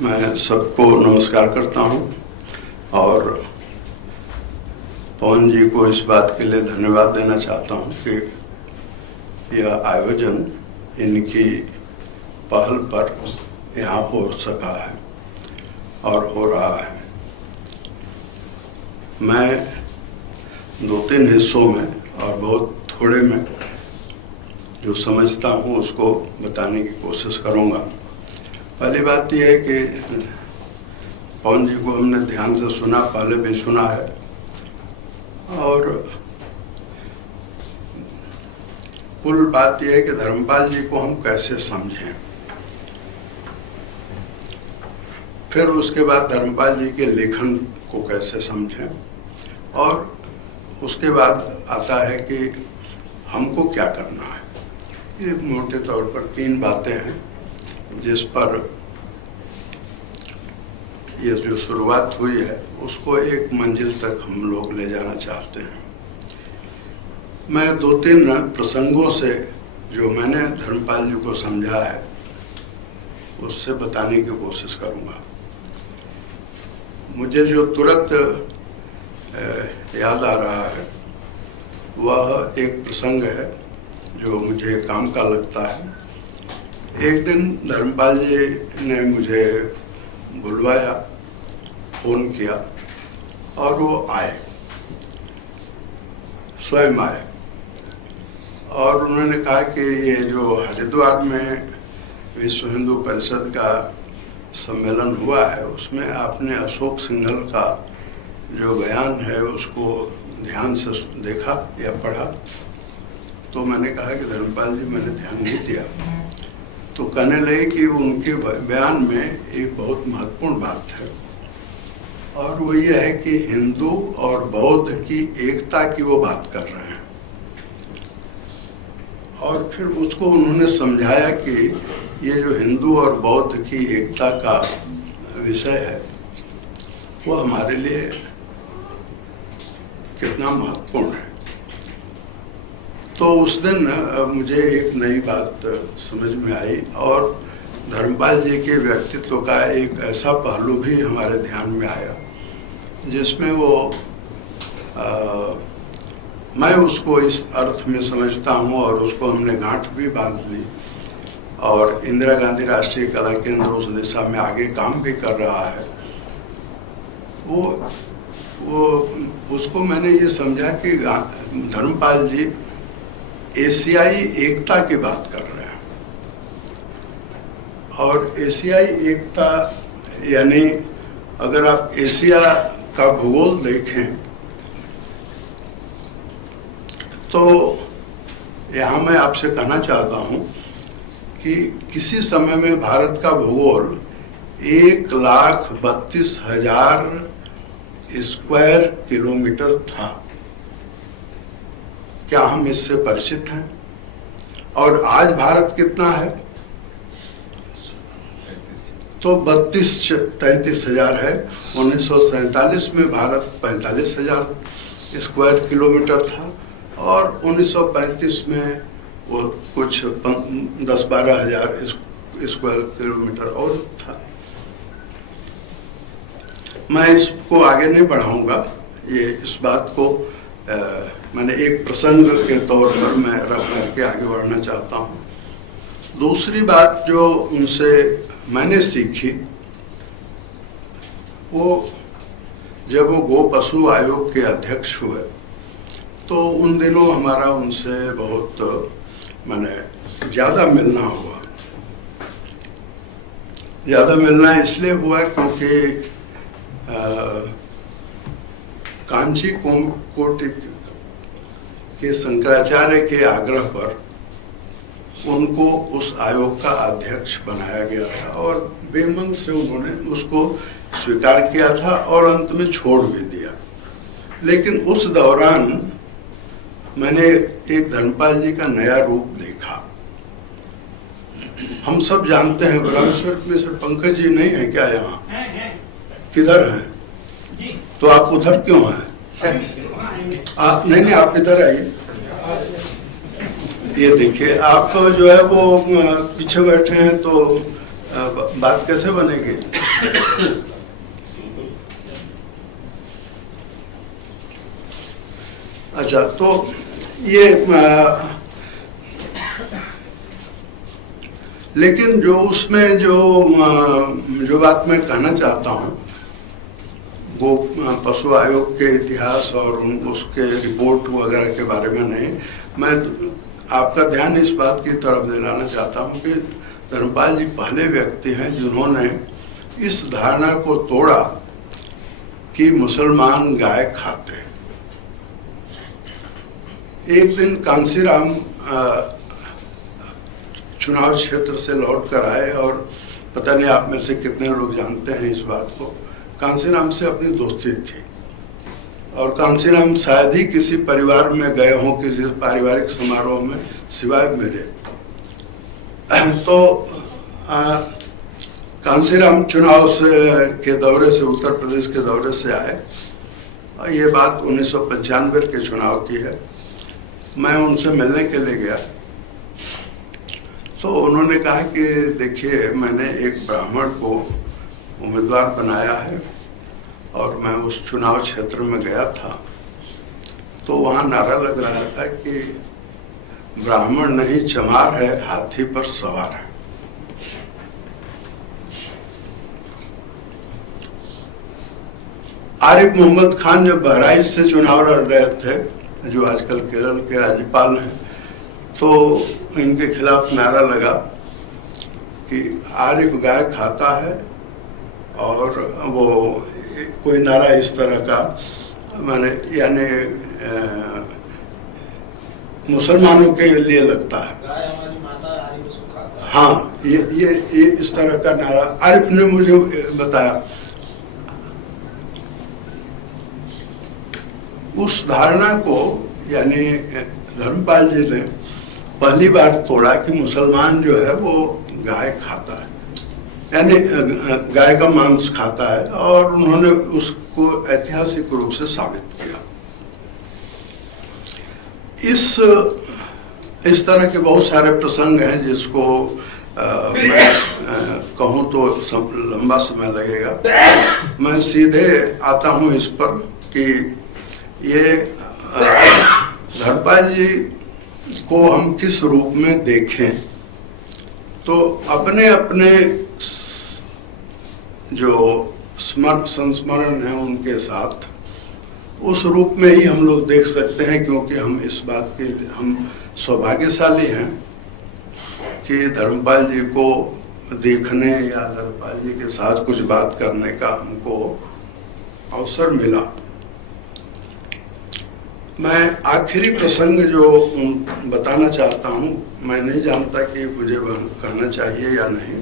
मैं सबको नमस्कार करता हूं और पवन जी को इस बात के लिए धन्यवाद देना चाहता हूं कि यह आयोजन इनकी पहल पर यहाँ हो सका है और हो रहा है। मैं 2-3 हिस्सों में और बहुत थोड़े में जो समझता हूँ उसको बताने की कोशिश करूँगा। पहली बात यह है कि पवन जी को हमने ध्यान से सुना, पहले भी सुना है, और कुल बात यह है कि धर्मपाल जी को हम कैसे समझें। फिर उसके बाद धर्मपाल जी के लेखन को कैसे समझें, और उसके बाद आता है कि हमको क्या करना है। ये मोटे तौर पर 3 बातें हैं जिस पर ये जो शुरुआत हुई है उसको एक मंजिल तक हम लोग ले जाना चाहते हैं। मैं 2-3 प्रसंगों से जो मैंने धर्मपाल जी को समझा है उससे बताने की कोशिश करूँगा। मुझे जो तुरंत याद आ रहा है वह एक प्रसंग है जो मुझे काम का लगता है। एक दिन धर्मपाल जी ने मुझे बुलवाया, फ़ोन किया और वो आए, स्वयं आए, और उन्होंने कहा कि ये जो हरिद्वार में विश्व हिंदू परिषद का सम्मेलन हुआ है उसमें आपने अशोक सिंघल का जो बयान है उसको ध्यान से देखा या पढ़ा। तो मैंने कहा कि धर्मपाल जी मैंने ध्यान नहीं दिया। तो कहने लगे कि उनके बयान में एक बहुत महत्वपूर्ण बात है और वो ये है कि हिंदू और बौद्ध की एकता की वो बात कर रहे हैं। और फिर उसको उन्होंने समझाया कि ये जो हिंदू और बौद्ध की एकता का विषय है वो हमारे लिए कितना महत्वपूर्ण है। तो उस दिन मुझे एक नई बात समझ में आई और धर्मपाल जी के व्यक्तित्व का एक ऐसा पहलू भी हमारे ध्यान में आया जिसमें वो मैं उसको इस अर्थ में समझता हूँ और उसको हमने गांठ भी बांध ली और इंदिरा गांधी राष्ट्रीय कला केंद्र उस दिशा में आगे काम भी कर रहा है। वो उसको मैंने ये समझा कि धर्मपाल जी एशियाई एकता की बात कर रहे हैं और एशियाई एकता यानी अगर आप एशिया का भूगोल देखें तो यहाँ मैं आपसे कहना चाहता हूँ कि किसी समय में भारत का भूगोल 1,32,000 स्क्वायर किलोमीटर था। क्या हम इससे परिचित हैं? और आज भारत कितना है? तो 32-33,000 है। 1947 में भारत 45,000 स्क्वायर किलोमीटर था और 1935 में वो कुछ 10-12,000 स्क्वायर किलोमीटर और था। मैं इसको आगे नहीं बढ़ाऊंगा, ये इस बात को मैंने एक प्रसंग के तौर पर मैं रख करके आगे बढ़ना चाहता हूँ। दूसरी बात जो उनसे मैंने सीखी वो जब वो गो पशु आयोग के अध्यक्ष हुए तो उन दिनों हमारा उनसे बहुत मैंने ज़्यादा मिलना हुआ। ज़्यादा मिलना इसलिए हुआ क्योंकि कांची कोटि के शंकराचार्य के आग्रह पर उनको उस आयोग का अध्यक्ष बनाया गया था और बेमन से उन्होंने उसको स्वीकार किया था और अंत में छोड़ भी दिया। लेकिन उस दौरान मैंने एक धर्मपाल जी का नया रूप देखा। हम सब जानते हैं रामेश्वर में सर पंकज जी नहीं है क्या यहाँ? किधर हैं? तो आप उधर क्यों हैं? आप नहीं, आप इधर आइए। ये देखिए आप जो है वो पीछे बैठे हैं तो बात कैसे बनेगी? अच्छा, तो ये लेकिन जो उसमें जो बात मैं कहना चाहता हूँ वो पशु आयोग के इतिहास और उसके रिपोर्ट वगैरह के बारे में नहीं, मैं आपका ध्यान इस बात की तरफ दिलाना चाहता हूँ कि धर्मपाल जी पहले व्यक्ति हैं जिन्होंने इस धारणा को तोड़ा कि मुसलमान गाय खाते हैं। एक दिन कांसीराम चुनाव क्षेत्र से लौट कर आए और पता नहीं आप में से कितने लोग जानते हैं इस बात को, कांसीराम से अपनी दोस्ती थी और कांसीराम शायद ही किसी परिवार में गए हों, किसी पारिवारिक समारोह में, सिवाय मेरे। तो कांसीराम चुनाव के दौरे से, उत्तर प्रदेश के दौरे से आए और ये बात 1995 के चुनाव की है। मैं उनसे मिलने के लिए गया तो उन्होंने कहा कि देखिए, मैंने एक ब्राह्मण को उम्मीदवार बनाया है और मैं उस चुनाव क्षेत्र में गया था तो वहाँ नारा लग रहा था कि ब्राह्मण नहीं चमार है, हाथी पर सवार है। आरिफ मोहम्मद खान जब बहराइच से चुनाव लड़ रहे थे, जो आजकल केरल के राज्यपाल हैं, तो इनके खिलाफ नारा लगा कि आरिफ गाय खाता है, और वो कोई नारा इस तरह का, माने यानी मुसलमानों के लिए लगता है, गाय हमारी माता, आरिफ उसको खाता है। हाँ, ये इस तरह का नारा आरिफ ने मुझे बताया। उस धारणा को यानी धर्मपाल जी ने पहली बार तोड़ा कि मुसलमान जो है वो गाय खाता है, यानी गाय का मांस खाता है, और उन्होंने उसको ऐतिहासिक रूप से साबित किया। इस तरह के बहुत सारे प्रसंग हैं जिसको मैं कहूँ तो लंबा समय लगेगा। मैं सीधे आता हूँ इस पर कि ये धर्मपाल जी को हम किस रूप में देखें, तो अपने अपने जो संस्मरण है उनके साथ उस रूप में ही हम लोग देख सकते हैं, क्योंकि हम इस बात के हम सौभाग्यशाली हैं कि धर्मपाल जी को देखने या धर्मपाल जी के साथ कुछ बात करने का हमको अवसर मिला। मैं आखिरी प्रसंग जो बताना चाहता हूँ, मैं नहीं जानता कि मुझे कहना चाहिए या नहीं,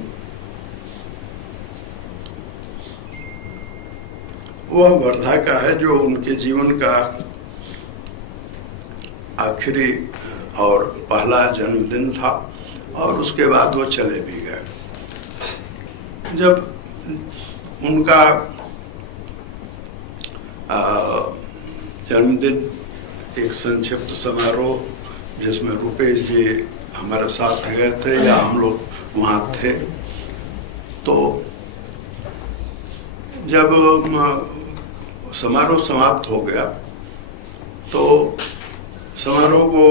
वह वर्धा का है, जो उनके जीवन का आखिरी और पहला जन्मदिन था, और उसके बाद वो चले भी गए। जब उनका जन्मदिन एक संक्षिप्त समारोह जिसमें रुपेश जी हमारे साथ गए थे या हम लोग वहाँ थे, तो जब समारोह समाप्त हो गया तो समारोह को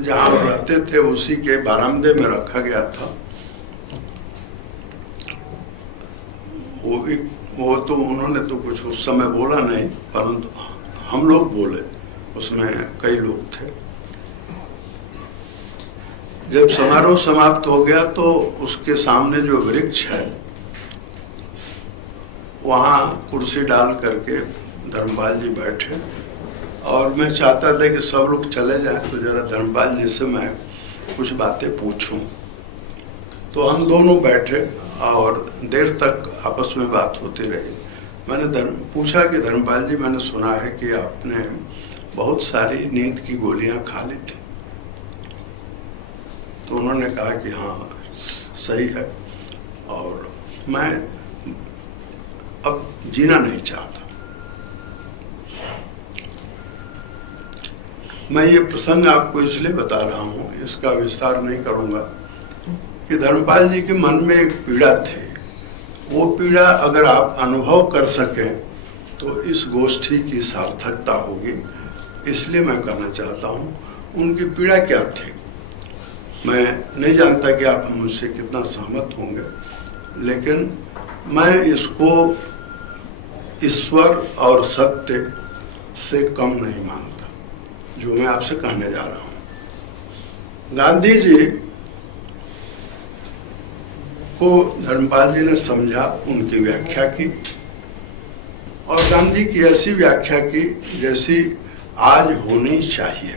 जहाँ रहते थे उसी के बरामदे में रखा गया था। वो तो उन्होंने तो कुछ उस समय बोला नहीं, परंतु हम लोग बोले, उसमें कई लोग थे। जब समारोह समाप्त हो गया तो उसके सामने जो वृक्ष है वहाँ कुर्सी डाल करके धर्मपाल जी बैठे, और मैं चाहता था कि सब लोग चले जाएं तो जरा धर्मपाल जी से मैं कुछ बातें पूछूं। तो हम दोनों बैठे और देर तक आपस में बात होती रही। मैंने पूछा कि धर्मपाल जी, मैंने सुना है कि आपने बहुत सारी नींद की गोलियां खा ली थी। तो उन्होंने कहा कि हाँ सही है, और मैं अब जीना नहीं चाहता। मैं ये प्रसंग आपको इसलिए बता रहा हूँ, इसका विस्तार नहीं करूँगा, कि धर्मपाल जी के मन में एक पीड़ा थी। वो पीड़ा अगर आप अनुभव कर सकें तो इस गोष्ठी की सार्थकता होगी। इसलिए मैं कहना चाहता हूँ, उनकी पीड़ा क्या थी। मैं नहीं जानता कि आप मुझसे कितना सहमत होंगे, लेकिन मैं इसको ईश्वर और सत्य से कम नहीं मानता, जो मैं आपसे कहने जा रहा हूँ। गांधी जी को धर्मपाल जी ने समझा, उनकी व्याख्या की, और गांधी की ऐसी व्याख्या की जैसी आज होनी चाहिए।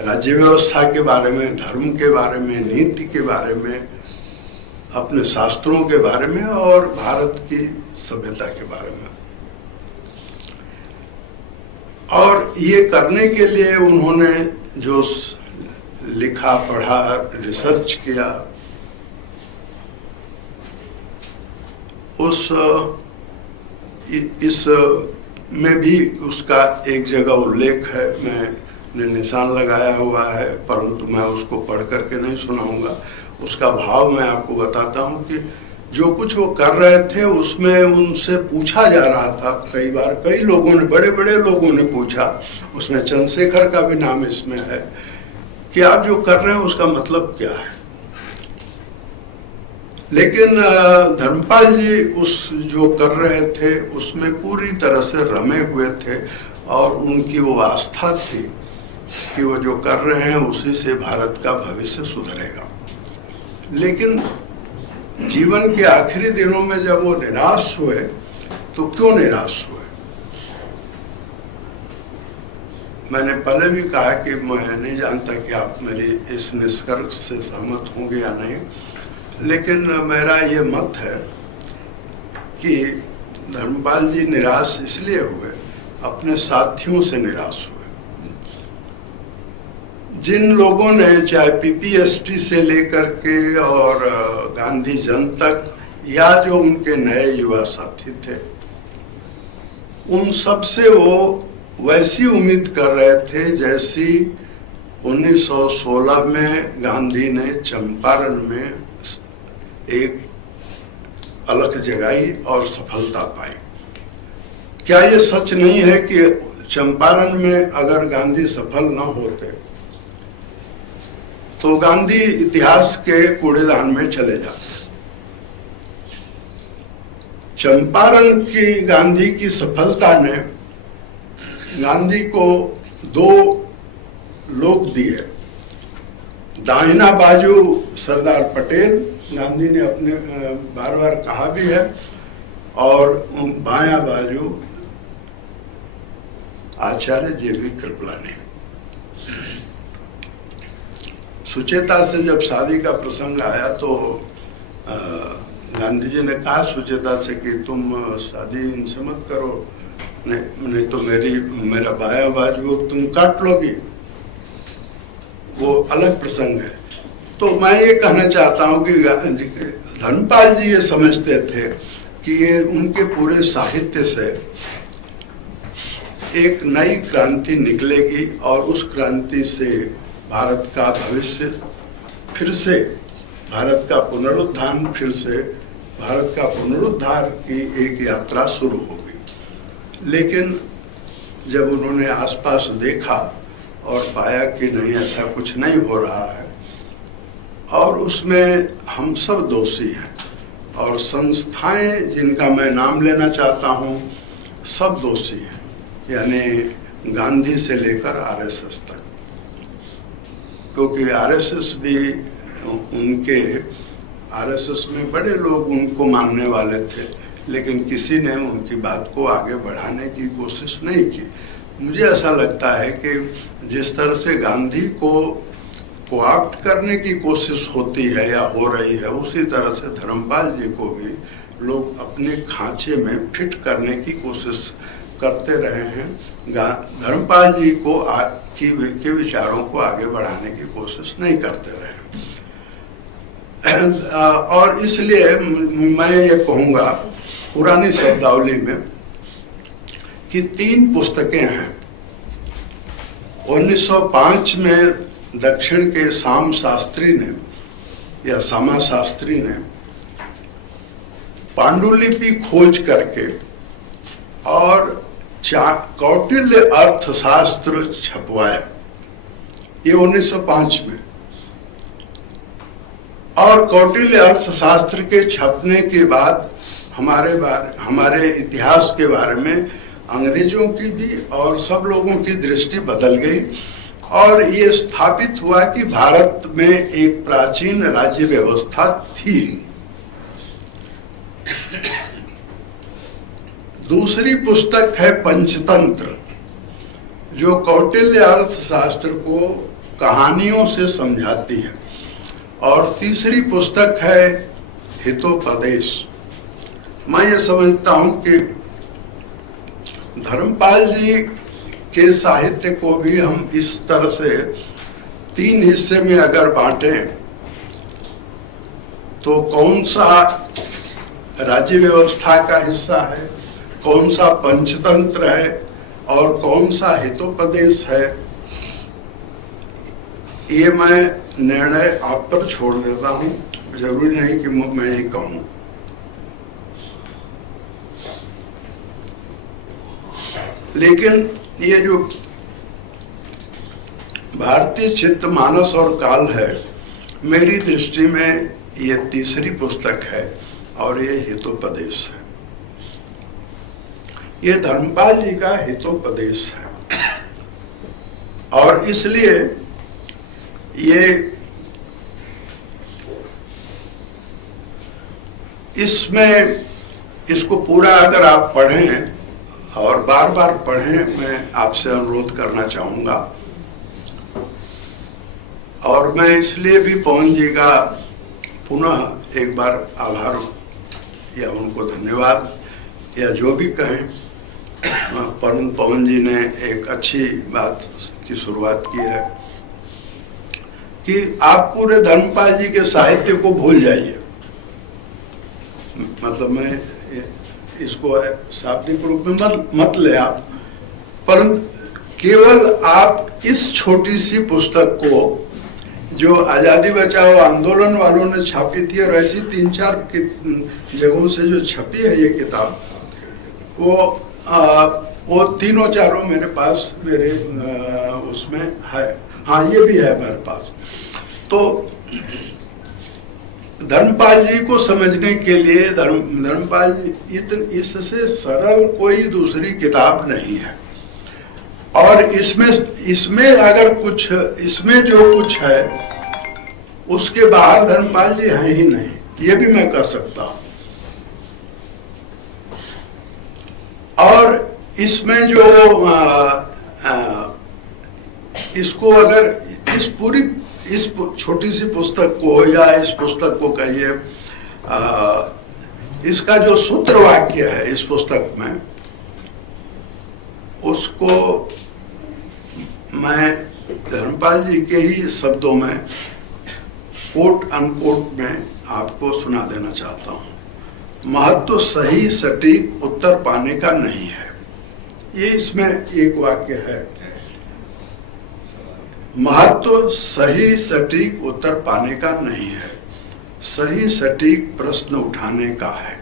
राज्य व्यवस्था के बारे में, धर्म के बारे में, नीति के बारे में, अपने शास्त्रों के बारे में और भारत की सभ्यता के बारे में। और ये करने के लिए उन्होंने जो लिखा, पढ़ा, रिसर्च किया, इस में भी उसका एक जगह उल्लेख है, मैंने निशान लगाया हुआ है, परंतु मैं उसको पढ़ करके नहीं सुनाऊंगा। उसका भाव मैं आपको बताता हूँ कि जो कुछ वो कर रहे थे उसमें उनसे पूछा जा रहा था कई बार, कई लोगों ने, बड़े बड़े लोगों ने पूछा, उसमें चंद्रशेखर का भी नाम इसमें है, कि आप जो कर रहे हैं उसका मतलब क्या है। लेकिन धर्मपाल जी उस जो कर रहे थे उसमें पूरी तरह से रमे हुए थे, और उनकी वो आस्था थी कि वो जो कर रहे हैं उसी से भारत का भविष्य सुधरेगा। लेकिन जीवन के आखिरी दिनों में जब वो निराश हुए, तो क्यों निराश हुए? मैंने पहले भी कहा कि मैं नहीं जानता कि आप मेरी इस निष्कर्ष से सहमत होंगे या नहीं, लेकिन मेरा ये मत है कि धर्मपाल जी निराश इसलिए हुए, अपने साथियों से निराश हुए। जिन लोगों ने, चाहे पीपीएसटी से लेकर के और गांधी जन तक, या जो उनके नए युवा साथी थे, उन सब से वो वैसी उम्मीद कर रहे थे जैसी 1916 में गांधी ने चंपारण में एक अलख जगाई और सफलता पाई। क्या ये सच नहीं है कि चंपारण में अगर गांधी सफल न होते तो गांधी इतिहास के कूड़ेदान में चले जाते? चंपारण की गांधी की सफलता ने गांधी को दो लोग दिए। दाहिना बाजू सरदार पटेल, गांधी ने अपने बार बार कहा भी है, और बायां बाजू आचार्य जेबी कृपलानी। सुचेता से जब शादी का प्रसंग आया तो गांधी जी ने कहा सुचेता से कि तुम शादी इनसे मत करो, नहीं तो मेरा बायां बाजू तुम काट लोगी। वो अलग प्रसंग है। तो मैं ये कहना चाहता हूँ कि धर्मपाल जी ये समझते थे कि ये उनके पूरे साहित्य से एक नई क्रांति निकलेगी, और उस क्रांति से भारत का भविष्य फिर से, भारत का पुनरुत्थान, फिर से भारत का पुनरुद्धार की एक यात्रा शुरू होगी। लेकिन जब उन्होंने आसपास देखा और पाया कि नहीं, ऐसा कुछ नहीं हो रहा है, और उसमें हम सब दोषी हैं, और संस्थाएं जिनका मैं नाम लेना चाहता हूँ सब दोषी हैं, यानी गांधी से लेकर आरएसएस तक। क्योंकि आरएसएस भी उनके, आरएसएस में बड़े लोग उनको मानने वाले थे, लेकिन किसी ने उनकी बात को आगे बढ़ाने की कोशिश नहीं की। मुझे ऐसा लगता है कि जिस तरह से गांधी को कोऑप्ट करने की कोशिश होती है या हो रही है, उसी तरह से धर्मपाल जी को भी लोग अपने खांचे में फिट करने की कोशिश करते रहे हैं। धर्मपाल जी को के विचारों को आगे बढ़ाने की कोशिश नहीं करते रहे। और इसलिए मैं ये कहूँगा पुरानी शब्दावली में कि 3 पुस्तकें हैं। 1905 में दक्षिण के साम शास्त्री ने या सामा शास्त्री ने पांडुलिपि खोज करके और कौटिल्य अर्थशास्त्र छपवाया, ये 1905 में। और कौटिल्य अर्थशास्त्र के छपने के बाद हमारे इतिहास के बारे में अंग्रेजों की भी और सब लोगों की दृष्टि बदल गई, और ये स्थापित हुआ कि भारत में एक प्राचीन राज्य व्यवस्था थी। दूसरी पुस्तक है पंचतंत्र, जो कौटिल्य अर्थशास्त्र को कहानियों से समझाती है। और तीसरी पुस्तक है हितोपदेश। मैं ये समझता हूं कि धर्मपाल जी के साहित्य को भी हम इस तरह से 3 हिस्से में अगर बांटें तो कौन सा राज्य व्यवस्था का हिस्सा है, कौन सा पंचतंत्र है और कौन सा हितोपदेश है, ये मैं निर्णय आप पर छोड़ देता हूं। जरूरी नहीं कि मैं ही कहूं। लेकिन ये जो भारतीय चित्त मानस और काल है, मेरी दृष्टि में ये तीसरी पुस्तक है और ये हितोपदेश है। ये धर्मपाल जी का हितोपदेश है, और इसलिए ये इसमें इसको पूरा अगर आप पढ़ें और बार बार पढ़ें, मैं आपसे अनुरोध करना चाहूँगा। और मैं इसलिए भी पवन जी का पुनः एक बार आभार या उनको धन्यवाद या जो भी कहें, परम पवन जी ने एक अच्छी बात की शुरुआत की है कि आप पूरे धर्मपाल जी के साहित्य को भूल जाइए। मतलब मैं इसको शाब्दिक रूप में मत ले आप, परंतु केवल आप इस छोटी सी पुस्तक को, जो आजादी बचाओ आंदोलन वालों ने छापी थी और ऐसी 3-4 जगहों से जो छपी है ये किताब, वो तीनों चारों मेरे पास मेरे उसमें है। हाँ, ये भी है मेरे पास। तो धर्मपाल जी को समझने के लिए धर्मपाल जी इससे सरल कोई दूसरी किताब नहीं है। और इसमें अगर कुछ, इसमें जो कुछ है उसके बाहर धर्मपाल जी हैं ही नहीं, ये भी मैं कह सकता हूं। और इसमें जो इसको अगर इस छोटी सी पुस्तक को या इस पुस्तक को कहिए, इसका जो सूत्र वाक्य है इस पुस्तक में, उसको मैं धर्मपाल जी के ही शब्दों में कोट अनकोट में आपको सुना देना चाहता हूं। महत्व सही सटीक उत्तर पाने का नहीं है, ये इसमें एक वाक्य है। महत्व सही सटीक उत्तर पाने का नहीं है, सही सटीक प्रश्न उठाने का है।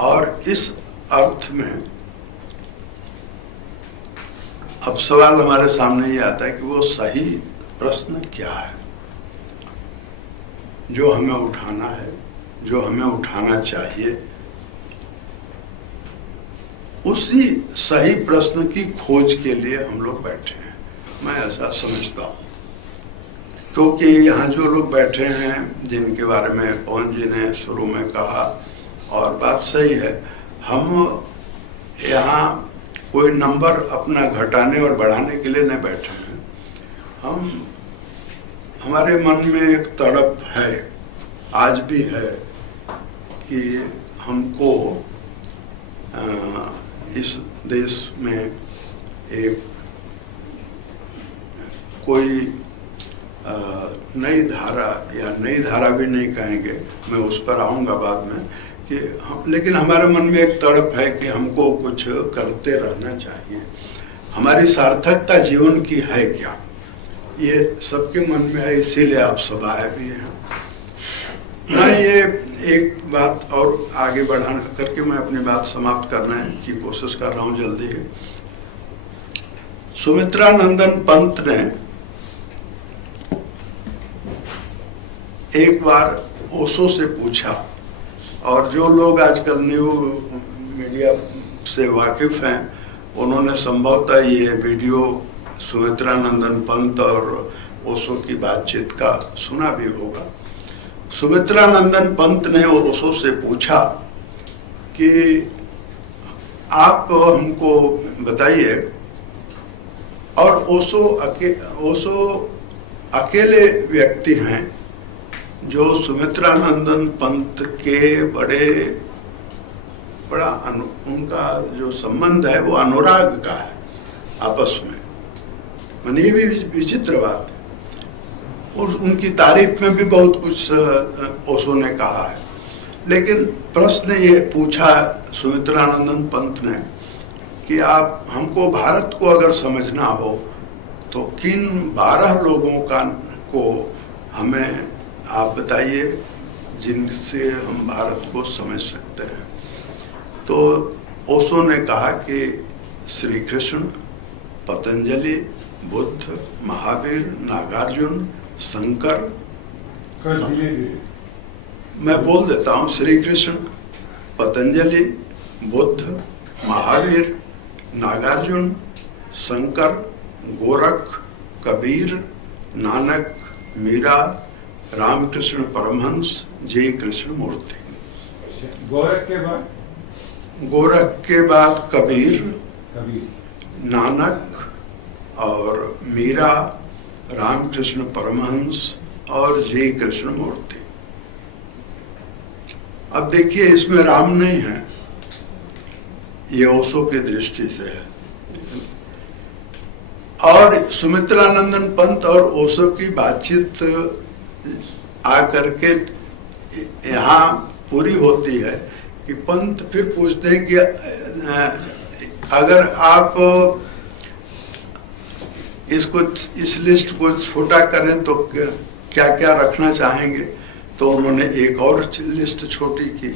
और इस अर्थ में अब सवाल हमारे सामने ये आता है कि वो सही प्रश्न क्या है जो हमें उठाना है, जो हमें उठाना चाहिए। उसी सही प्रश्न की खोज के लिए हम लोग बैठे हैं, मैं ऐसा समझता हूँ। क्योंकि यहाँ जो लोग बैठे हैं, जिनके बारे में पवन जी ने शुरू में कहा, और बात सही है, हम यहाँ कोई नंबर अपना घटाने और बढ़ाने के लिए नहीं बैठे हैं। हमारे मन में एक तड़प है, आज भी है, कि हमको इस देश में एक कोई नई धारा, या नई धारा भी नहीं कहेंगे, मैं उस पर आऊँगा बाद में, कि लेकिन हमारे मन में एक तड़प है कि हमको कुछ करते रहना चाहिए। हमारी सार्थकता जीवन की है क्या, ये सबके मन में है, इसीलिए आप सब आए भी हैं। मैं ये एक बात और आगे बढ़ा करके मैं अपनी बात समाप्त करने की कोशिश कर रहा हूँ जल्दी ही। सुमित्रानंदन पंत ने एक बार ओशो से पूछा, और जो लोग आजकल न्यू मीडिया से वाकिफ हैं उन्होंने संभवतः ये वीडियो सुमित्रानंदन पंत और ओशो की बातचीत का सुना भी होगा। सुमित्रानंदन पंत ने ओशो से पूछा कि आप हमको बताइए, और ओशो अकेले व्यक्ति हैं जो सुमित्रानंदन पंत के बड़ा उनका जो संबंध है वो अनुराग का है आपस में। मैंने ये भी विचित्र बात है, और उनकी तारीफ में भी बहुत कुछ ओशो ने कहा है। लेकिन प्रश्न ये पूछा सुमित्रानंदन पंत ने कि आप हमको भारत को अगर समझना हो तो किन 12 लोगों को हमें आप बताइए जिनसे हम भारत को समझ सकते हैं। तो ओशो ने कहा कि श्री कृष्ण, पतंजलि, बुद्ध, महावीर, नागार्जुन, शंकर। मैं बोल देता हूँ, श्री कृष्ण, पतंजलि, बुद्ध, महावीर, नागार्जुन, शंकर, गोरख, कबीर, नानक, मीरा, रामकृष्ण परमहंस, जय कृष्ण मूर्ति। गोरख के बाद कबीर, नानक और मीरा, रामकृष्ण परमहंस और जय कृष्ण मूर्ति। अब देखिए इसमें राम नहीं है, ये ओशो की दृष्टि से है। और सुमित्रानंदन पंत और ओशो की बातचीत आकर के यहाँ पूरी होती है कि पंत फिर पूछते हैं कि अगर आप इस लिस्ट को छोटा करें तो क्या क्या रखना चाहेंगे। तो उन्होंने एक और लिस्ट छोटी की।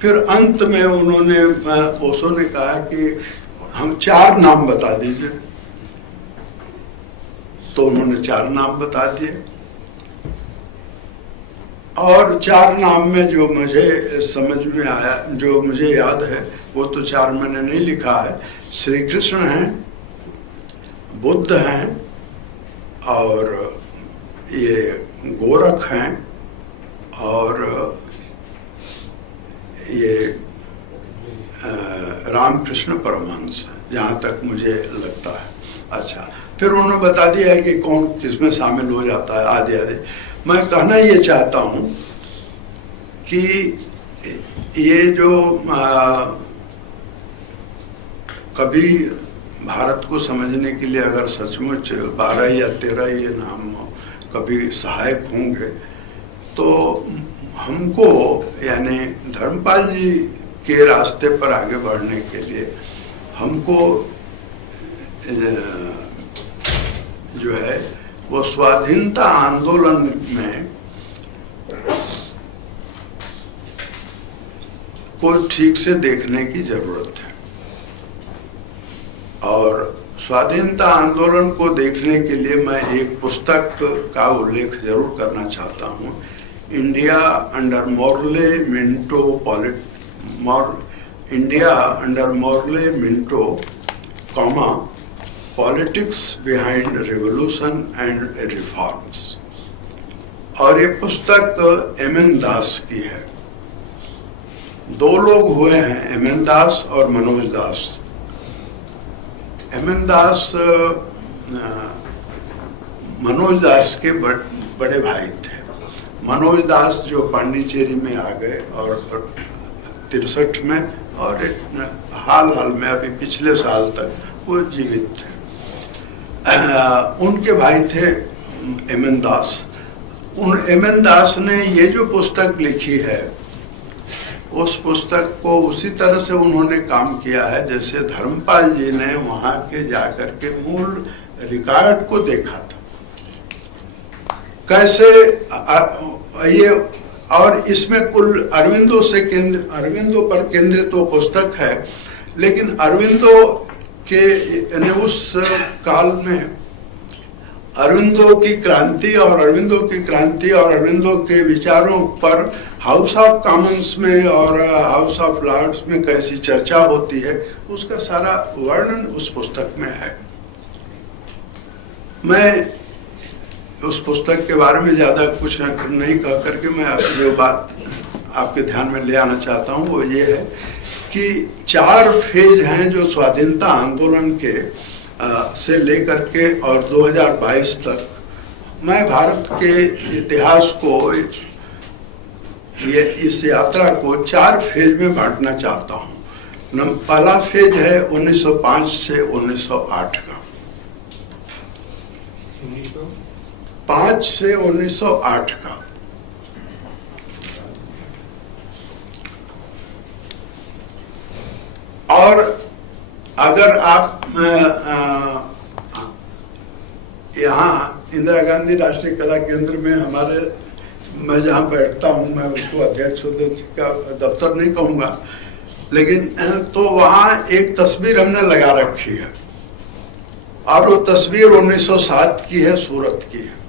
फिर अंत में उन्होंने ओशो ने कहा कि हम 4 नाम बता दीजिए। तो उन्होंने 4 नाम बता दिए, और 4 नाम में जो मुझे समझ में आया, जो मुझे याद है, वो तो 4 मैंने नहीं लिखा है। श्री कृष्ण हैं, बुद्ध हैं, और ये गोरख हैं, और ये रामकृष्ण परमहंस है, जहाँ तक मुझे लगता है। अच्छा, फिर उन्होंने बता दिया है कि कौन किसमें शामिल हो जाता है, आदि आदि। मैं कहना ये चाहता हूँ कि ये जो कभी भारत को समझने के लिए अगर सचमुच 12 या 13 ये नाम कभी सहायक होंगे, तो हमको यानी धर्मपाल जी के रास्ते पर आगे बढ़ने के लिए हमको जो है वो स्वाधीनता आंदोलन में को ठीक से देखने की जरूरत है। और स्वाधीनता आंदोलन को देखने के लिए मैं एक पुस्तक का उल्लेख जरूर करना चाहता हूँ। India under Morley Minto, politics behind revolution and reforms. और ये पुस्तक एमएन दास की है। 2 लोग हुए हैं, एमएन दास और मनोज दास। एमएन दास मनोज दास के बड़े भाई थे। मनोज दास जो पांडिचेरी में आ गए और 63 में, और हाल में अभी पिछले साल तक वो जीवित थे। उनके भाई थे एमएन दास। एमएन दास ने ये जो पुस्तक लिखी है, उस पुस्तक को उसी तरह से उन्होंने काम किया है जैसे धर्मपाल जी ने वहाँ के जाकर के मूल रिकॉर्ड को देखा था। कैसे ये और इसमें कुल अरविंदो पर केंद्रित तो पुस्तक है, लेकिन अरविंदो के यानी उस काल में अरविंदो की क्रांति और अरविंदो के विचारों पर हाउस ऑफ कॉमन्स में और हाउस ऑफ लॉर्ड्स में कैसी चर्चा होती है, उसका सारा वर्णन उस पुस्तक में है। मैं उस पुस्तक के बारे में ज़्यादा कुछ नहीं कह करके मैं जो बात आपके ध्यान में ले आना चाहता हूँ वो ये है कि 4 फेज हैं जो स्वाधीनता आंदोलन के से लेकर के और 2022 तक मैं भारत के इतिहास को इस यात्रा को 4 फेज में बांटना चाहता हूँ। पहला फेज है 1905 से 1908 का, 5 से 1908 का, और अगर आप यहाँ इंदिरा गांधी राष्ट्रीय कला केंद्र में हमारे, मैं जहाँ बैठता हूँ, मैं उसको अध्यक्ष का दफ्तर नहीं कहूँगा, लेकिन तो वहाँ एक तस्वीर हमने लगा रखी है और वो तस्वीर 1907 की है, सूरत की है।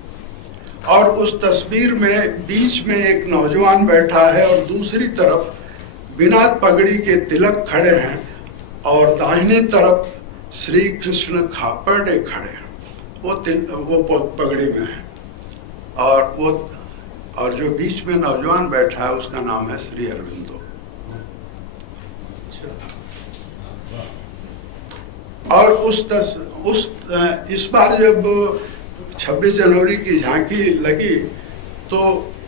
और उस तस्वीर में बीच में एक नौजवान बैठा है और दूसरी तरफ बिना पगड़ी के तिलक खड़े हैं और दाहिनी तरफ श्री कृष्ण खापर्डे खड़े हैं, वो पगड़ी में है, और जो बीच में नौजवान बैठा है उसका नाम है श्री अरविंदो। और इस बार जब 26 जनवरी की झांकी लगी तो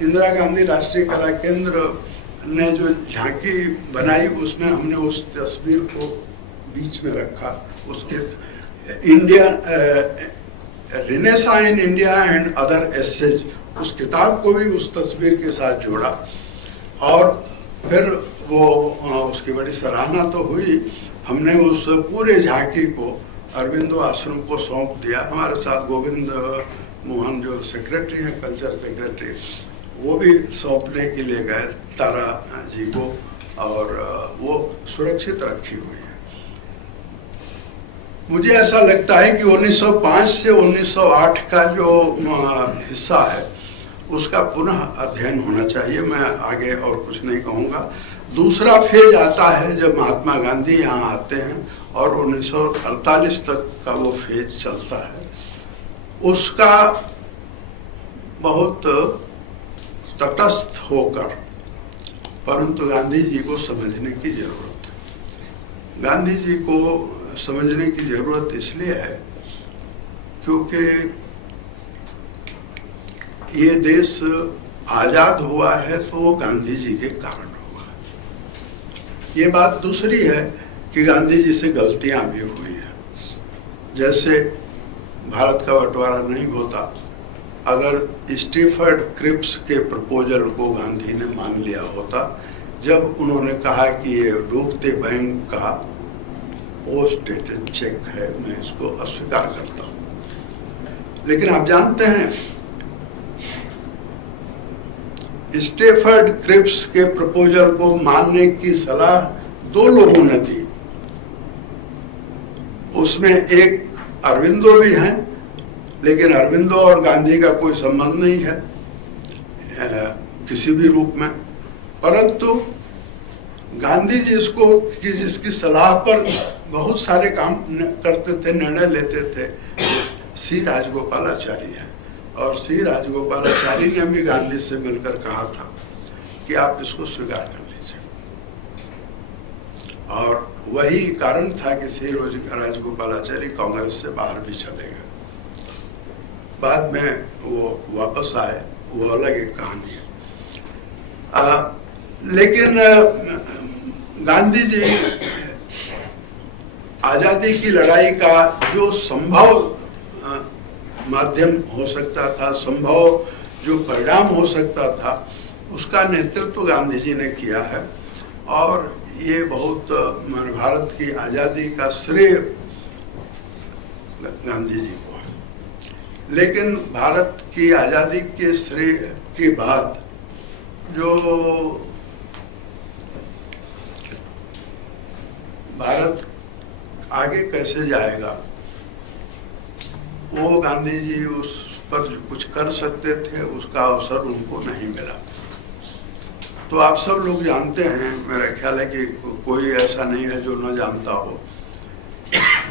इंदिरा गांधी राष्ट्रीय कला केंद्र ने जो झांकी बनाई उसमें हमने उस तस्वीर को बीच में रखा, उसके India renaissance in India and other essays, उस किताब को भी उस तस्वीर के साथ जोड़ा। और फिर वो उसकी बड़ी सराहना तो हुई। हमने उस पूरे झांकी को अरविंदो आश्रम को सौंप दिया। हमारे साथ गोविंद मोहन जो सेक्रेटरी हैं, कल्चर सेक्रेटरी, वो भी सौंपने के लिए गए तारा जी को, और वो सुरक्षित रखी हुई है। मुझे ऐसा लगता है कि 1905 से 1908 का जो हिस्सा है उसका पुनः अध्ययन होना चाहिए। मैं आगे और कुछ नहीं कहूँगा। दूसरा फेज आता है जब महात्मा गांधी यहाँ आते हैं और 1948 तक का वो फेज चलता है। उसका बहुत तटस्थ होकर, परंतु गांधी जी को समझने की जरूरत है। गांधी जी को समझने की जरूरत इसलिए है क्योंकि ये देश आजाद हुआ है तो वो गांधी जी के कारण हुआ। ये बात दूसरी है कि गांधी जी से गलतियां भी हुई है। जैसे भारत का बंटवारा नहीं होता अगर स्टीफर्ड क्रिप्स के प्रपोजल को गांधी ने मान लिया होता, जब उन्होंने कहा कि ये डूबते बैंक का पोस्ट डेटेड चेक है, मैं इसको अस्वीकार करता हूं। लेकिन आप जानते हैं स्टीफर्ड क्रिप्स के प्रपोजल को मानने की सलाह 2 लोगों ने दी। उसमें एक अरविंदो भी हैं, लेकिन अरविंदो और गांधी का कोई संबंध नहीं है किसी भी रूप में। परंतु गांधी जी जिसकी सलाह पर बहुत सारे काम करते थे, निर्णय लेते थे, सी राजगोपालाचारी है। और सी राजगोपालाचारी ने भी गांधी से मिलकर कहा था कि आप इसको स्वीकार कर लीजिए। और वही कारण था कि सी राजगोपालाचारी कांग्रेस से बाहर भी चले गए। बाद में वो वापस आए, वो अलग एक कहानी है। लेकिन गांधी जी आजादी की लड़ाई का जो संभव माध्यम हो सकता था, संभव जो परिणाम हो सकता था, उसका नेतृत्व गांधी जी ने किया है। और ये बहुत भारत की आज़ादी का श्रेय गांधी जी को है। लेकिन भारत की आज़ादी के श्रेय के बाद जो भारत आगे कैसे जाएगा, वो गांधी जी उस पर जो कुछ कर सकते थे उसका अवसर उनको नहीं मिला। तो आप सब लोग जानते हैं, मेरा ख्याल है कि कोई ऐसा नहीं है जो न जानता हो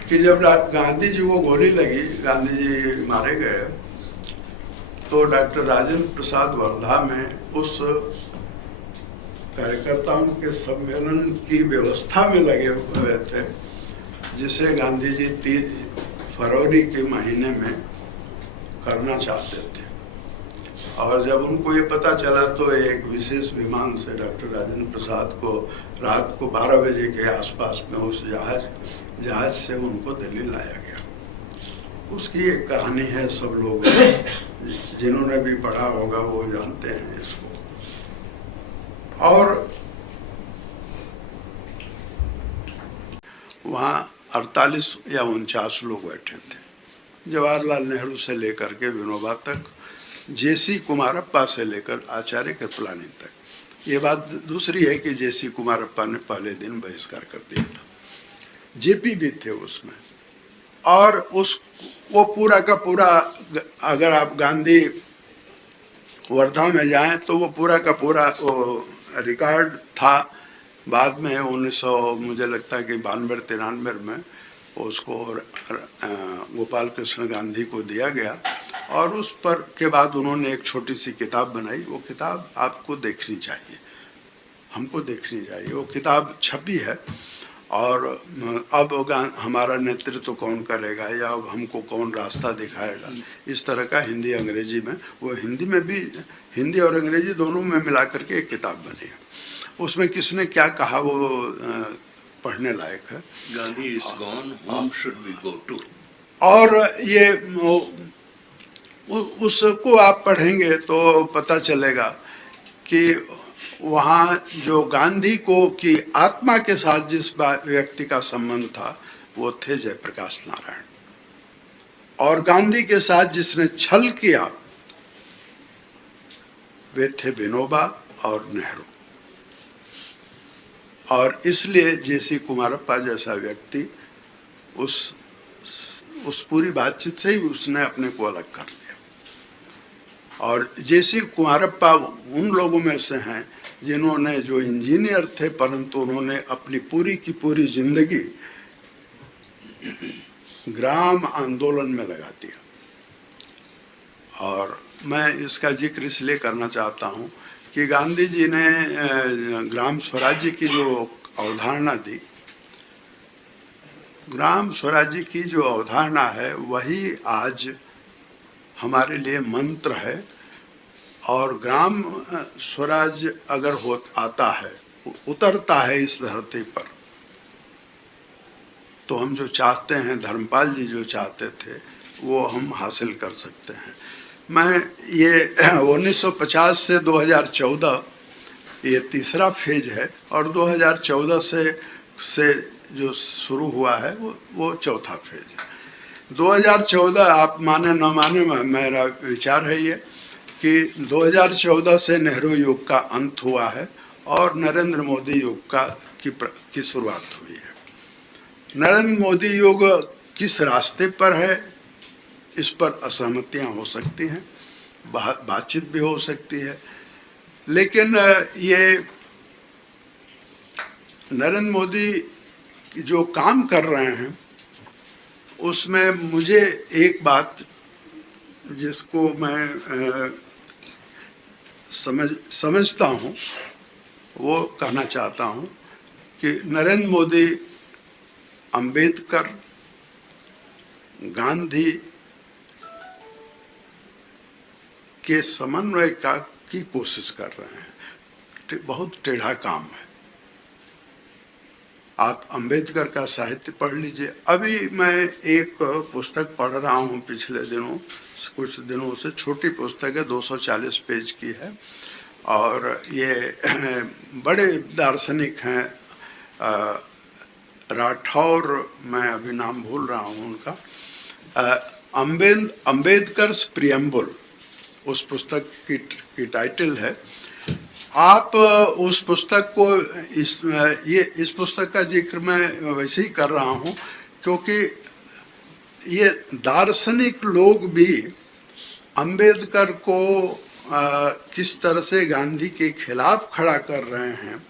कि जब गांधी जी को गोली लगी, गांधी जी मारे गए, तो डॉक्टर राजेंद्र प्रसाद वर्धा में उस कार्यकर्ताओं के सम्मेलन की व्यवस्था में लगे हुए थे, जिसे गांधी जी 3 फरवरी के महीने में करना चाहते थे। और जब उनको ये पता चला तो एक विशेष विमान से डॉक्टर राजेंद्र प्रसाद को रात को 12 बजे के आसपास में उस जहाज से उनको दिल्ली लाया गया। उसकी एक कहानी है, सब लोग जिन्होंने भी पढ़ा होगा वो जानते हैं इसको। और वहाँ 48 या 49 लोग बैठे थे, जवाहरलाल नेहरू से लेकर के विनोबा तक, जेसी कुमारप्पा से लेकर आचार्य कृपलानी तक। ये बात दूसरी है कि जेसी कुमारप्पा ने पहले दिन बहिष्कार कर दिया था, जेपी भी थे उसमें। और वो पूरा का पूरा, अगर आप गांधी वर्धा में जाएं तो वो पूरा का पूरा वो रिकॉर्ड था। बाद में 1900 मुझे लगता है कि 92-93 में उसको गोपाल कृष्ण गांधी को दिया गया, और उस पर के बाद उन्होंने एक छोटी सी किताब बनाई। वो किताब आपको देखनी चाहिए, हमको देखनी चाहिए। वो किताब छपी है, और अब हमारा नेतृत्व कौन करेगा, या अब हमको कौन रास्ता दिखाएगा, इस तरह का हिंदी अंग्रेजी में, वो हिंदी में भी, हिंदी और अंग्रेजी दोनों में मिला करके एक किताब बनी है। उसमें किसने क्या कहा वो पढ़ने लायक है। Gandhi is gone, home should we go to. और ये उसको आप पढ़ेंगे तो पता चलेगा कि वहाँ जो गांधी को की आत्मा के साथ जिस व्यक्ति का संबंध था वो थे जयप्रकाश नारायण, और गांधी के साथ जिसने छल किया वे थे विनोबा और नेहरू। और इसलिए जेसी कुमारप्पा जैसा व्यक्ति उस पूरी बातचीत से ही उसने अपने को अलग कर लिया। और जेसी कुमारप्पा उन लोगों में से हैं जिन्होंने, जो इंजीनियर थे, परंतु उन्होंने अपनी पूरी की पूरी जिंदगी ग्राम आंदोलन में लगा दिया। और मैं इसका जिक्र इसलिए करना चाहता हूँ कि गांधी जी ने ग्राम स्वराज्य की जो अवधारणा दी, ग्राम स्वराज्य की जो अवधारणा है वही आज हमारे लिए मंत्र है। और ग्राम स्वराज अगर आता है, उतरता है इस धरती पर, तो हम जो चाहते हैं, धर्मपाल जी जो चाहते थे, वो हम हासिल कर सकते हैं। मैं ये 1950 से 2014 ये तीसरा फेज है, और 2014 से जो शुरू हुआ है वो चौथा फेज है। 2014 आप माने न माने, मेरा विचार है ये कि 2014 से नेहरू युग का अंत हुआ है और नरेंद्र मोदी युग की शुरुआत हुई है। नरेंद्र मोदी युग किस रास्ते पर है, इस पर असहमतियां हो सकती हैं, बातचीत भी हो सकती है, लेकिन ये नरेंद्र मोदी जो काम कर रहे हैं उसमें मुझे एक बात जिसको मैं समझता हूँ वो कहना चाहता हूँ कि नरेंद्र मोदी अंबेडकर, गांधी के समन्वय की कोशिश कर रहे हैं। बहुत टेढ़ा काम है। आप अंबेडकर का साहित्य पढ़ लीजिए। अभी मैं एक पुस्तक पढ़ रहा हूँ पिछले दिनों, कुछ दिनों से, छोटी पुस्तक है, 240 पेज की है, और ये बड़े दार्शनिक हैं, राठौर, मैं अभी नाम भूल रहा हूँ उनका, अंबेडकर्स प्रियम्बल उस पुस्तक की टाइटल है। आप उस पुस्तक को इस पुस्तक का जिक्र मैं वैसे ही कर रहा हूँ क्योंकि ये दार्शनिक लोग भी अंबेडकर को किस तरह से गांधी के खिलाफ खड़ा कर रहे हैं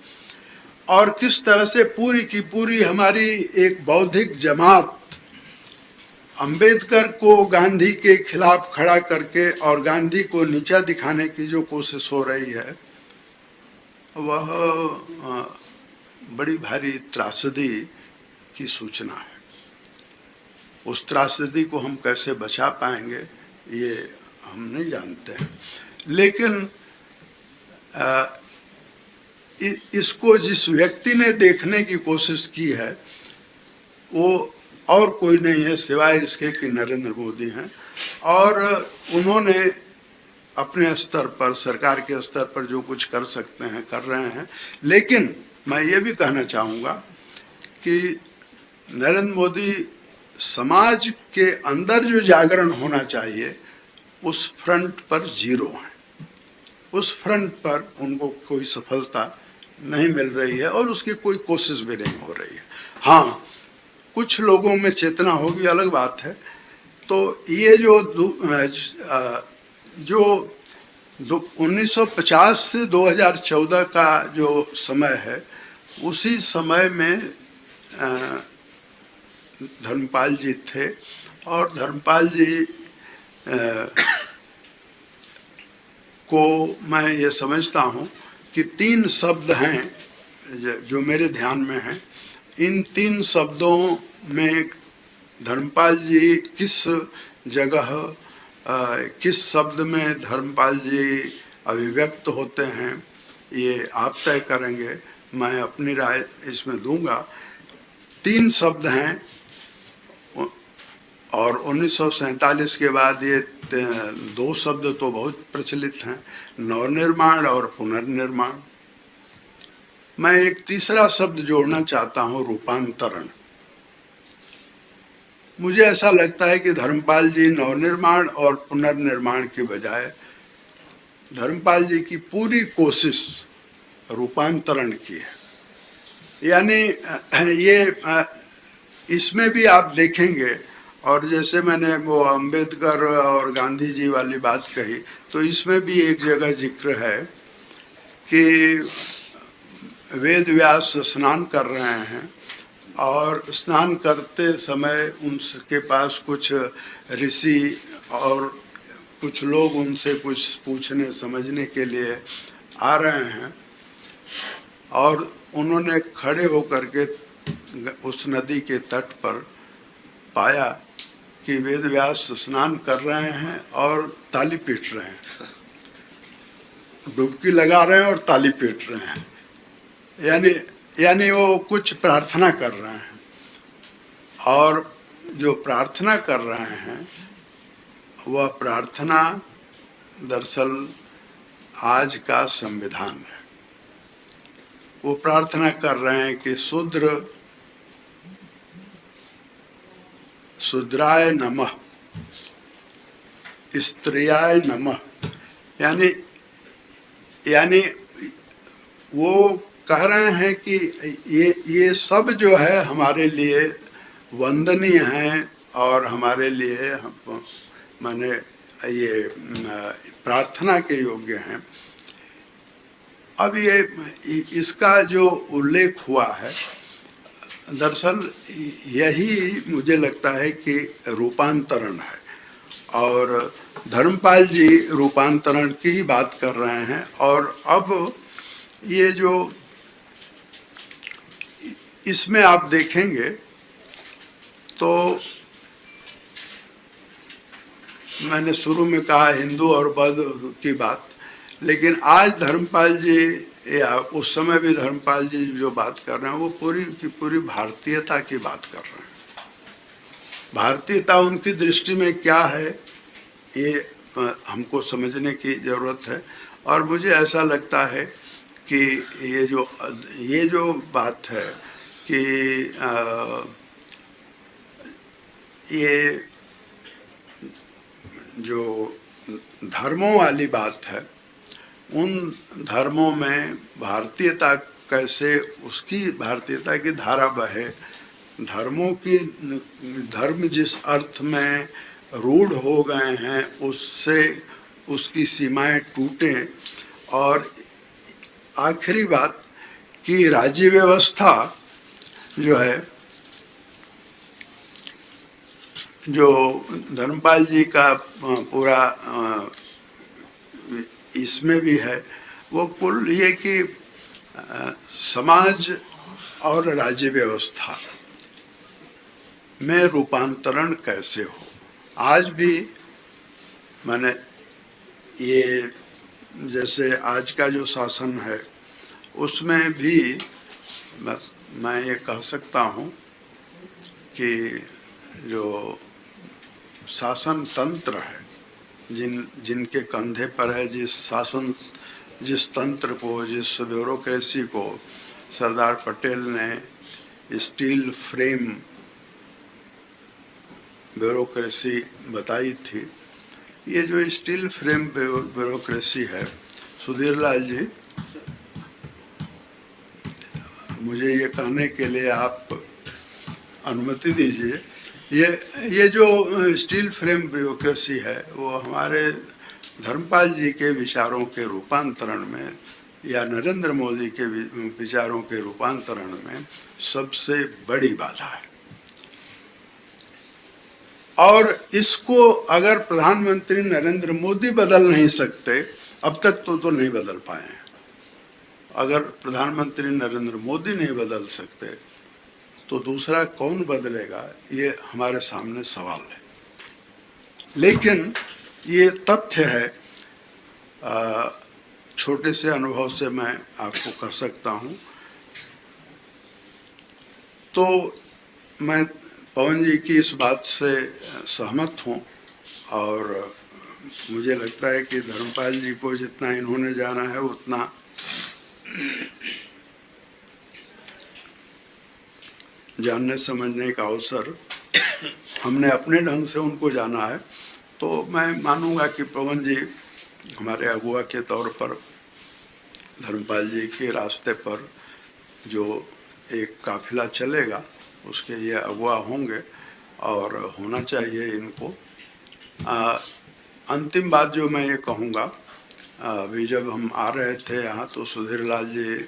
और किस तरह से पूरी की पूरी हमारी एक बौद्धिक जमात अंबेडकर को गांधी के खिलाफ खड़ा करके और गांधी को नीचा दिखाने की जो कोशिश हो रही है वह बड़ी भारी त्रासदी की सूचना है। उस त्रासदी को हम कैसे बचा पाएंगे ये हम नहीं जानते हैं, लेकिन इसको जिस व्यक्ति ने देखने की कोशिश की है वो और कोई नहीं है सिवाय इसके कि नरेंद्र मोदी हैं, और उन्होंने अपने स्तर पर सरकार के स्तर पर जो कुछ कर सकते हैं कर रहे हैं। लेकिन मैं ये भी कहना चाहूँगा कि नरेंद्र मोदी समाज के अंदर जो जागरण होना चाहिए उस फ्रंट पर जीरो है, उस फ्रंट पर उनको कोई सफलता नहीं मिल रही है और उसकी कोई कोशिश भी नहीं हो रही है। हाँ, कुछ लोगों में चेतना होगी अलग बात है। तो ये जो 1950 से 2014 का जो समय है उसी समय में धर्मपाल जी थे और धर्मपाल जी को मैं ये समझता हूँ कि 3 शब्द हैं जो मेरे ध्यान में हैं। इन 3 शब्दों में धर्मपाल जी किस जगह किस शब्द में धर्मपाल जी अभिव्यक्त होते हैं ये आप तय करेंगे, मैं अपनी राय इसमें दूंगा। 3 शब्द हैं और 1947 के बाद ये 2 शब्द तो बहुत प्रचलित हैं, नवनिर्माण और पुनर्निर्माण। मैं एक तीसरा शब्द जोड़ना चाहता हूँ, रूपांतरण। मुझे ऐसा लगता है कि धर्मपाल जी नवनिर्माण और पुनर्निर्माण के बजाय धर्मपाल जी की पूरी कोशिश रूपांतरण की है। यानी ये इसमें भी आप देखेंगे, और जैसे मैंने वो अंबेडकर और गांधी जी वाली बात कही तो इसमें भी एक जगह जिक्र है कि वेद व्यास स्नान कर रहे हैं और स्नान करते समय उनके पास कुछ ऋषि और कुछ लोग उनसे कुछ पूछने समझने के लिए आ रहे हैं और उन्होंने खड़े होकर के उस नदी के तट पर पाया कि वेद व्यास स्नान कर रहे हैं और ताली पीट रहे हैं, डुबकी लगा रहे हैं और ताली पीट रहे हैं। यानी वो कुछ प्रार्थना कर रहे हैं, और जो प्रार्थना कर रहे हैं वह प्रार्थना दरअसल आज का संविधान है। वो प्रार्थना कर रहे हैं कि शूद्राय नमः, स्त्रियाय नमः। यानी वो कह रहे हैं कि ये सब जो है हमारे लिए वंदनीय हैं और हमारे लिए माने ये प्रार्थना के योग्य हैं। अब ये इसका जो उल्लेख हुआ है दरअसल यही मुझे लगता है कि रूपांतरण है, और धर्मपाल जी रूपांतरण की ही बात कर रहे हैं। और अब ये जो इसमें आप देखेंगे तो मैंने शुरू में कहा हिंदू और बौद्ध की बात, लेकिन आज धर्मपाल जी या उस समय भी धर्मपाल जी जो बात कर रहे हैं वो पूरी की पूरी भारतीयता की बात कर रहे हैं। भारतीयता उनकी दृष्टि में क्या है ये हमको समझने की ज़रूरत है। और मुझे ऐसा लगता है कि ये जो बात है कि ये जो धर्मों वाली बात है उन धर्मों में भारतीयता कैसे, उसकी भारतीयता की धारा बहे, धर्मों की, धर्म जिस अर्थ में रूढ़ हो गए हैं उससे उसकी सीमाएं टूटें, और आखिरी बात कि राज्य व्यवस्था जो है, जो धर्मपाल जी का पूरा इसमें भी है, वो कुल ये कि समाज और राज्य व्यवस्था में रूपांतरण कैसे हो। आज भी मैंने ये जैसे आज का जो शासन है उसमें भी मैं ये कह सकता हूँ कि जो शासन तंत्र है, जिनके कंधे पर है, जिस तंत्र को, जिस ब्यूरोक्रेसी को सरदार पटेल ने स्टील फ्रेम ब्यूरोक्रेसी बताई थी, ये जो स्टील फ्रेम ब्यूरोक्रेसी है, सुधीर लाल जी मुझे ये कहने के लिए आप अनुमति दीजिए, ये जो स्टील फ्रेम ब्यूरोक्रेसी है वो हमारे धर्मपाल जी के विचारों के रूपांतरण में या नरेंद्र मोदी के विचारों के रूपांतरण में सबसे बड़ी बाधा है। और इसको अगर प्रधानमंत्री नरेंद्र मोदी बदल नहीं सकते, अब तक तो नहीं बदल पाए। अगर प्रधानमंत्री नरेंद्र मोदी नहीं बदल सकते तो दूसरा कौन बदलेगा, ये हमारे सामने सवाल है। लेकिन ये तथ्य है, छोटे से अनुभव से मैं आपको कह सकता हूँ। तो मैं पवन जी की इस बात से सहमत हूँ, और मुझे लगता है कि धर्मपाल जी को जितना इन्होंने जाना है उतना जानने समझने का अवसर हमने अपने ढंग से उनको जाना है। तो मैं मानूंगा कि पवन जी हमारे अगुआ के तौर पर धर्मपाल जी के रास्ते पर जो एक काफिला चलेगा उसके ये अगुआ होंगे, और होना चाहिए इनको। अंतिम बात जो मैं ये कहूँगा, अभी जब हम आ रहे थे यहाँ तो सुधीर लाल जी,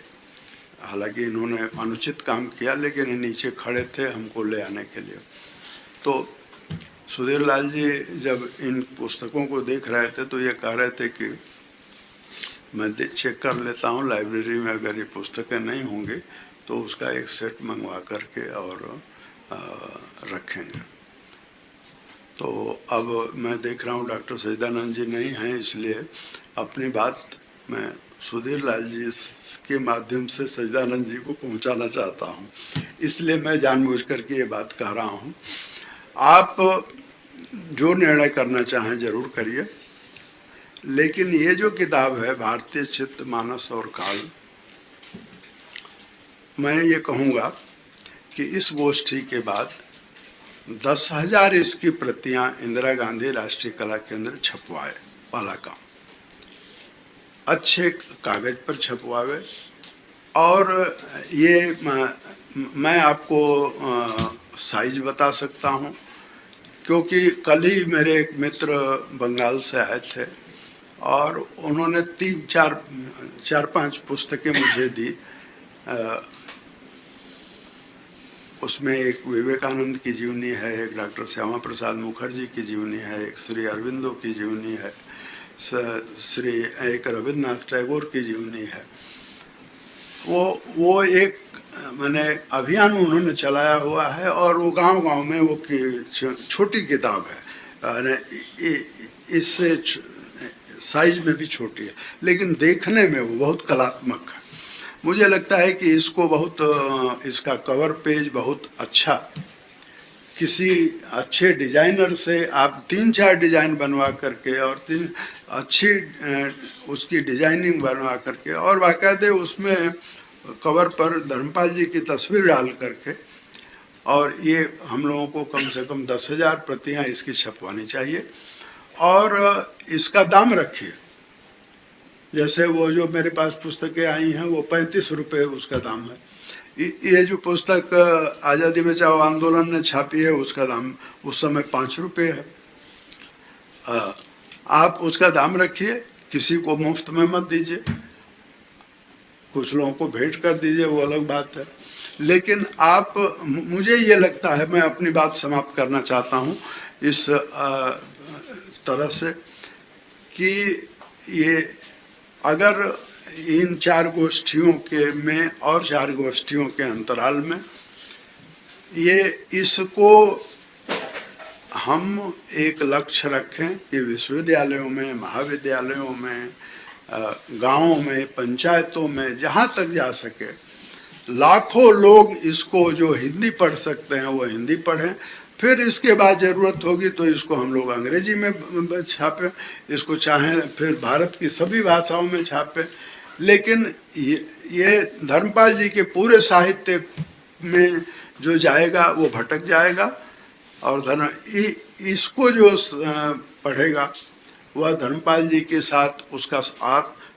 हालांकि इन्होंने अनुचित काम किया, लेकिन ये नीचे खड़े थे हमको ले आने के लिए। तो सुधीर लाल जी जब इन पुस्तकों को देख रहे थे तो ये कह रहे थे कि मैं चेक कर लेता हूँ लाइब्रेरी में, अगर ये पुस्तकें नहीं होंगी तो उसका एक सेट मंगवा करके और रखेंगे। तो अब मैं देख रहा हूँ डॉक्टर सच्चिदानंद जी नहीं हैं, इसलिए अपनी बात मैं सुधीर लाल जी के माध्यम से सच्चिदानंद जी को पहुंचाना चाहता हूं, इसलिए मैं जानबूझ करके ये बात कह रहा हूं। आप जो निर्णय करना चाहें जरूर करिए, लेकिन ये जो किताब है भारतीय चित्त, मानस और काल, मैं ये कहूँगा कि इस गोष्ठी के बाद 10,000 इसकी प्रतियां इंदिरा गांधी राष्ट्रीय कला केंद्र छपवाए। वाला काम अच्छे कागज पर छपवावे। और ये मैं आपको साइज बता सकता हूँ, क्योंकि कल ही मेरे एक मित्र बंगाल से आए थे और उन्होंने 4-5 पुस्तकें मुझे दी। उसमें एक विवेकानंद की जीवनी है, एक डॉक्टर श्यामा प्रसाद मुखर्जी की जीवनी है, एक श्री अरविंदो की जीवनी है, एक रविन्द्रनाथ टैगोर की जीवनी है। वो एक मैंने अभियान उन्होंने चलाया हुआ है, और वो गांव-गांव में वो छोटी किताब है, इससे साइज में भी छोटी है, लेकिन देखने में वो बहुत कलात्मक है। मुझे लगता है कि इसको बहुत, इसका कवर पेज बहुत अच्छा, किसी अच्छे डिजाइनर से आप 3-4 डिजाइन बनवा करके और 3 अच्छी उसकी डिजाइनिंग बनवा करके और बाकायदे उसमें कवर पर धर्मपाल जी की तस्वीर डाल करके, और ये हम लोगों को कम से कम 10,000 प्रतियां इसकी छपवानी चाहिए। और इसका दाम रखिए, जैसे वो जो मेरे पास पुस्तकें आई हैं वो 35 रुपये उसका दाम है। ये जो पुस्तक आज़ादी बचाओ आंदोलन ने छापी है उसका दाम उस समय 5 रुपये है। आप उसका दाम रखिए, किसी को मुफ्त में मत दीजिए, कुछ लोगों को भेंट कर दीजिए, वो अलग बात है। लेकिन आप, मुझे ये लगता है, मैं अपनी बात समाप्त करना चाहता हूँ इस तरह से कि ये अगर इन 4 गोष्ठियों के में और 4 गोष्ठियों के अंतराल में ये इसको हम एक लक्ष्य रखें कि विश्वविद्यालयों में, महाविद्यालयों में, गांवों में, पंचायतों में, जहाँ तक जा सके लाखों लोग इसको जो हिंदी पढ़ सकते हैं वो हिंदी पढ़ें। फिर इसके बाद ज़रूरत होगी तो इसको हम लोग अंग्रेजी में छापें, इसको चाहें फिर भारत की सभी भाषाओं में छापें। लेकिन ये धर्मपाल जी के पूरे साहित्य में जो जाएगा वो भटक जाएगा, और इसको जो पढ़ेगा वह धर्मपाल जी के साथ उसका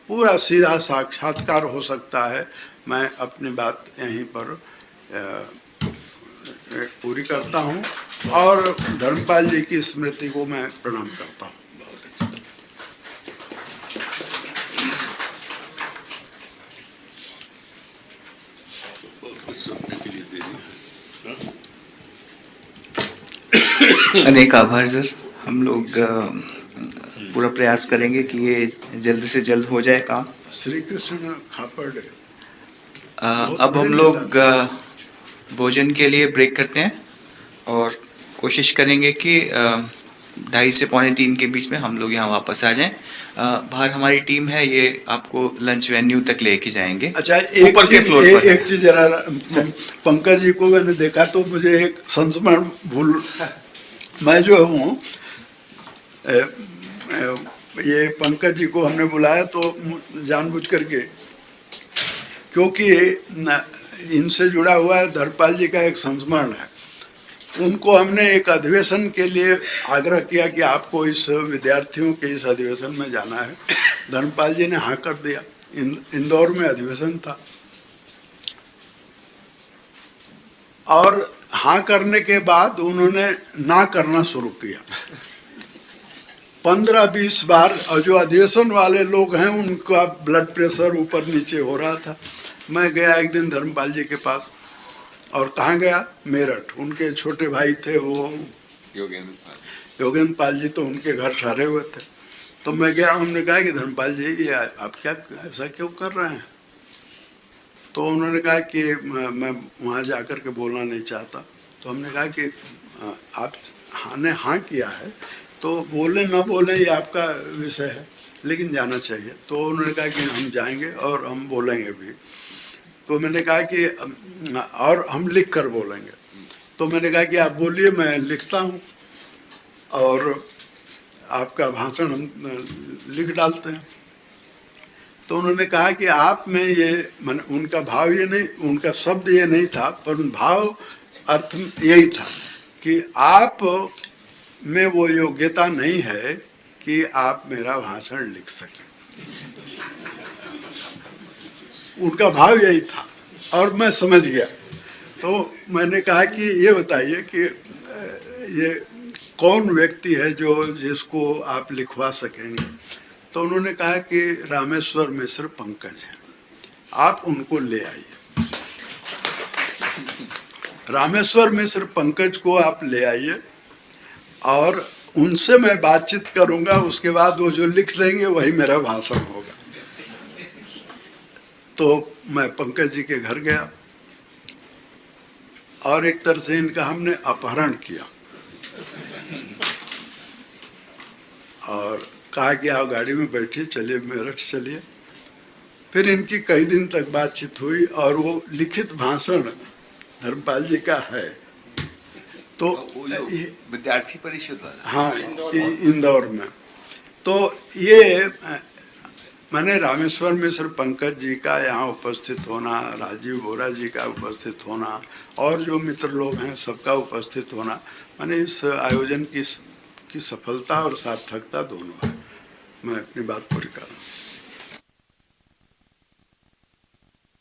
पूरा सीधा साक्षात्कार हो सकता है। मैं अपनी बात यहीं पर पूरी करता हूँ और धर्मपाल जी की स्मृति को मैं प्रणाम करता हूँ। अनेक आभार सर। हम लोग पूरा प्रयास करेंगे कि ये जल्द से जल्द हो जाए काम। श्री कृष्ण खापड़े। अब हम लोग भोजन के लिए ब्रेक करते हैं और कोशिश करेंगे कि 2:30 से 2:45 के बीच में हम लोग यहाँ वापस आ जाएं। बाहर हमारी टीम है, ये आपको लंच वेन्यू तक लेके जाएंगे। अच्छा, एक चीज जरा, पंकज जी को मैंने देखा तो मुझे एक संस्मरण भूल, मैं जो हूँ ये पंकज जी को हमने बुलाया तो जानबूझ करके, क्योंकि इनसे जुड़ा हुआ है धर्मपाल जी का एक संस्मरण है। उनको हमने एक अधिवेशन के लिए आग्रह किया कि आपको इस विद्यार्थियों के इस अधिवेशन में जाना है। धर्मपाल जी ने हाँ कर दिया। इंदौर में अधिवेशन था और हाँ करने के बाद उन्होंने ना करना शुरू किया 15-20 बार, और जो अधिवेशन वाले लोग हैं उनका ब्लड प्रेशर ऊपर नीचे हो रहा था। मैं गया एक दिन धर्मपाल जी के पास, और कहाँ गया? मेरठ। उनके छोटे भाई थे वो योगेंद्र पाल जी, तो उनके घर ठहरे हुए थे। तो मैं गया, हमने कहा कि धर्मपाल जी ये आप क्या ऐसा क्यों कर रहे हैं? तो उन्होंने कहा कि मैं वहाँ जा कर के बोलना नहीं चाहता। तो हमने कहा कि आप ने हाँ किया है तो बोले ना बोले ये आपका विषय है, लेकिन जाना चाहिए। तो उन्होंने कहा कि हम जाएंगे और हम बोलेंगे भी। तो मैंने कहा कि और हम लिख कर बोलेंगे। तो मैंने कहा कि आप बोलिए, मैं लिखता हूँ और आपका भाषण हम लिख डालते हैं। तो उन्होंने कहा कि आप में ये, मैंने उनका भाव ये नहीं, उनका शब्द ये नहीं था, पर भाव अर्थ यही था कि आप में वो योग्यता नहीं है कि आप मेरा भाषण लिख सकें। उनका भाव यही था और मैं समझ गया। तो मैंने कहा कि ये बताइए कि ये कौन व्यक्ति है जिसको आप लिखवा सकेंगे? तो उन्होंने कहा कि रामेश्वर मिश्र पंकज हैं, आप उनको ले आइए। रामेश्वर मिश्र पंकज को आप ले आइए और उनसे मैं बातचीत करूंगा, उसके बाद वो जो लिख देंगे वही मेरा भाषण होगा। तो मैं पंकज जी के घर गया और एक तरह से इनका हमने अपहरण किया और कहा कि आप गाड़ी में बैठिए, चलिए मेरठ चलिए। फिर इनकी कई दिन तक बातचीत हुई और वो लिखित भाषण धर्मपाल जी का है। तो विद्यार्थी परिषद वाला, हाँ, इंदौर में। तो ये मैंने रामेश्वर मिश्र पंकज जी का यहाँ उपस्थित होना, राजीव बोरा जी का उपस्थित होना और जो मित्र लोग हैं सबका उपस्थित होना, मैंने इस आयोजन की सफलता और सार्थकता दोनों है। मैं अपनी बात पूरी कर रहा हूँ।